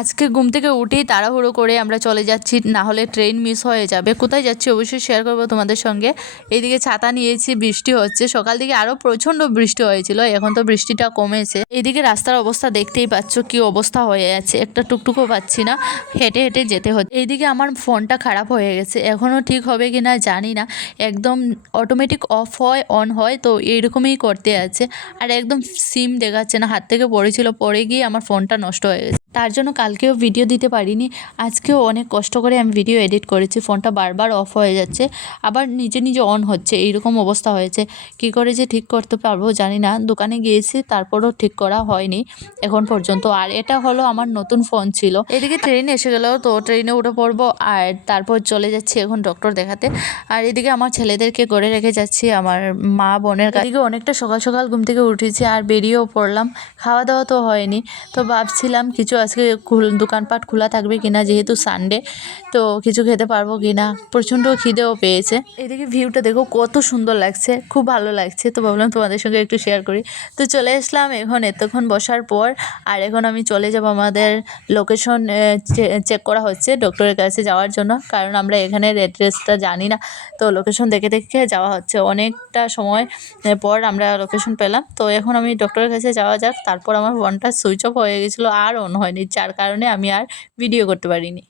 আজকে ঘুম থেকে উঠেই তাড়াহুড়ো করে আমরা চলে যাচ্ছি, না হলে ট্রেন মিস হয়ে যাবে। কোথায় যাচ্ছি অবশ্যই শেয়ার করবো তোমাদের সঙ্গে। এইদিকে ছাতা নিয়েছি, বৃষ্টি হচ্ছে, সকাল দিকে আরও প্রচণ্ড বৃষ্টি হয়েছিল, এখন তো বৃষ্টিটা কমেছে। এইদিকে রাস্তার অবস্থা দেখতেই পাচ্ছ কি অবস্থা হয়ে আছে, একটা টুকটুকও পাচ্ছি না, হেঁটে হেঁটে যেতে হচ্ছে। এইদিকে আমার ফোনটা খারাপ হয়ে গেছে, এখনও ঠিক হবে কি না জানি না, একদম অটোমেটিক অফ হয় অন হয়, তো এইরকমই করতে আছে। আর একদম সিম দেখাচ্ছে না, হাত থেকে পড়েছিল, পড়ে গিয়ে আমার ফোনটা নষ্ট হয়ে গেছে। তার জন্য কালকেও ভিডিও দিতে পারিনি, আজকেও অনেক কষ্ট করে আমি ভিডিও এডিট করেছি। ফোনটা বারবার অফ হয়ে যাচ্ছে, আবার নিজে নিজে অন হচ্ছে, এইরকম অবস্থা হয়েছে। কি করে যে ঠিক করতে পারবো জানি না, দোকানে গিয়েছি তারপরও ঠিক করা হয়নি এখন পর্যন্ত। আর এটা হলো আমার নতুন ফোন ছিল। এদিকে ট্রেন এসে গেল, তো ট্রেনে উঠে পড়বো আর তারপর চলে যাচ্ছি এখন ডক্টর দেখাতে। আর এদিকে আমার ছেলেদেরকে করে রেখে যাচ্ছি আমার মা বোনের কাছে। এদিকে অনেকটা সকাল সকাল ঘুম থেকে উঠেছি আর বেরিয়েও পড়লাম, খাওয়া দাওয়া তো হয়নি। তো ভাবছিলাম কিছু আজকে দোকানপাট খোলা থাকবে কিনা, যেহেতু সানডে, তো কিছু খেতে পারবো কিনা, প্রচণ্ড খিদেও পেয়েছে। এদিকে ভিউটা দেখো কত সুন্দর লাগছে, খুব ভালো লাগছে, তো ভাবলাম তোমাদের সঙ্গে একটু শেয়ার করি। তো চলে আসলাম এখন এতক্ষণ বসার পর, আর এখন আমি চলে যাব আমাদের লোকেশন চেক করা হচ্ছে ডক্টরের কাছে যাওয়ার জন্য, কারণ আমরা এখানের অ্যাড্রেসটা জানি না, তো লোকেশন দেখে দেখে যাওয়া হচ্ছে। অনেকটা সময় পর আমরা লোকেশন পেলাম, তো এখন আমি ডক্টরের কাছে যাওয়া যাক। তারপর আমার ফোনটা সুইচ অফ হয়ে গেছিলো, আর অন হয়নি, যার কারণে আমি আর ভিডিও করতে পারিনি।